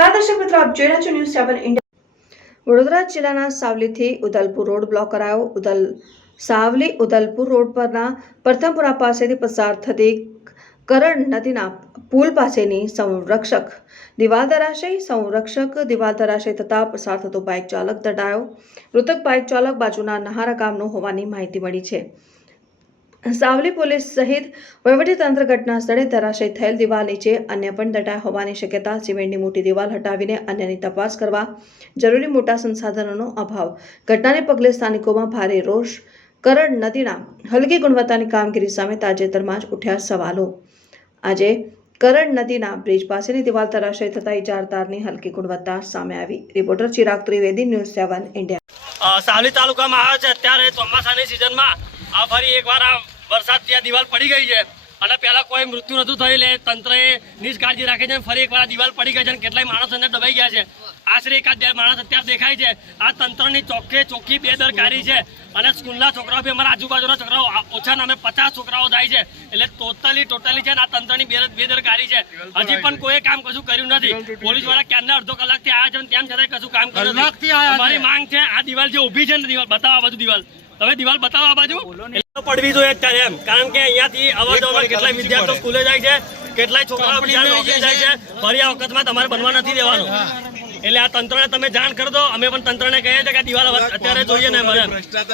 આપ જોઈ રહ્યા છો ન્યૂઝ સેવન ઇન્ડિયા વડોદરા જિલ્લાના સાવલીથી ઉદલપુર રોડ બ્લોક કરાયો. ઉદલ સાવલી ઉદલપુર રોડ પરના પ્રથમપુરા પાસેથી પસાર થતી કરણ નદીના પુલ પાસેની સંરક્ષક દિવાલ ધરાશય સંરક્ષક દિવાલ ધરાશય થતાં પસાર થતો બાઇક ચાલક દટાયો. મૃતક બાઇક ચાલક બાજુના નહારા ગામનો હોવાની માહિતી મળી છે. સાવલી પોલીસ સહિત વહીવટીતંત્ર ઘટના ધરાશય થયેલ દિવાલ નીચે અન્ય પણ દટાયા હોવાની શક્યતા, સિમેન્ટની મોટી દિવાલ હટાવીને અન્યની તપાસ કરવા જરૂરી મોટા સંસાધનોનો અભાવ. ઘટનાને પગલે સ્થાનિકોમાં ભારે રોષ. કરડ નદીના હલકી ગુણવત્તાની કામગીરી સામે તાજેતરમાં જ ઉઠ્યા સવાલો. આજે કરણ નદીના બ્રિજ પાસેની દિવાલ ધરાશય થતા ઇજારદારની હલકી ગુણવત્તા સામે આવી. Reporter Chirag Trivedi, news seven India. Savli તાલુકામાં આવે છે. અત્યારે ચોમાસાની સિઝનમાં આ ફરી એકવાર આ વરસાદથી આ દિવાલ પડી ગઈ છે. અને પહેલાં કોઈ મૃત્યુ નહોતું થયું એટલે તંત્રએ નિષ્કાળજી રાખે છે અને ફરી એકવાર આ દિવાલ પડી ગઈ છે અને કેટલાય માણસ અંદર દબાઈ ગયા છે. આશરે એકાદ બે માણસ અત્યારે દેખાય છે. આ તંત્રની ચોખ્ખે ચોખ્ખી બેદરકારી છે અને સ્કૂલના છોકરાઓ બી અમારા આજુબાજુના છોકરાઓ ઓછા નામે પચાસ છોકરાઓ થાય છે. એટલે ટોટલી ટોટલી છે ને આ તંત્રની બેદ- બેદરકારી છે. હજી પણ કોઈ કામ કશું કર્યું નથી. પોલીસવાળા ક્યારના અડધો કલાકથી આવ્યા છે તેમ છતાં કશું કામ કર્યું નથી. અમારી માંગ છે આ દિવાલ જે ઊભી છે ને દિવાલ બતાવો બધું દિવાલ. તમે દિવાલ બતાવો આ બાજુ. પડવી જોઈએ અત્યારે એમ. કારણ કે અહીંયાથી અવાજ કેટલાય વિદ્યાર્થીઓ સ્કૂલે જાય છે કેટલાય છોકરાઓ જાય છે. ફરી આ વખતમાં તમારે બનવા નથી દેવાનું. એટલે આ તંત્રને તમે જાણ કરી દો. અમે પણ તંત્રને કહીએ છીએ કે દિવાલ અત્યારે જોઈએ ને અમારે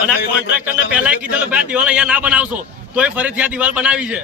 અને આ કોન્ટ્રાક્ટરને પહેલા કીધેલું બે દિવાલ અહીંયા ના બનાવશો. તો એ ફરીથી આ દિવાલ બનાવી છે.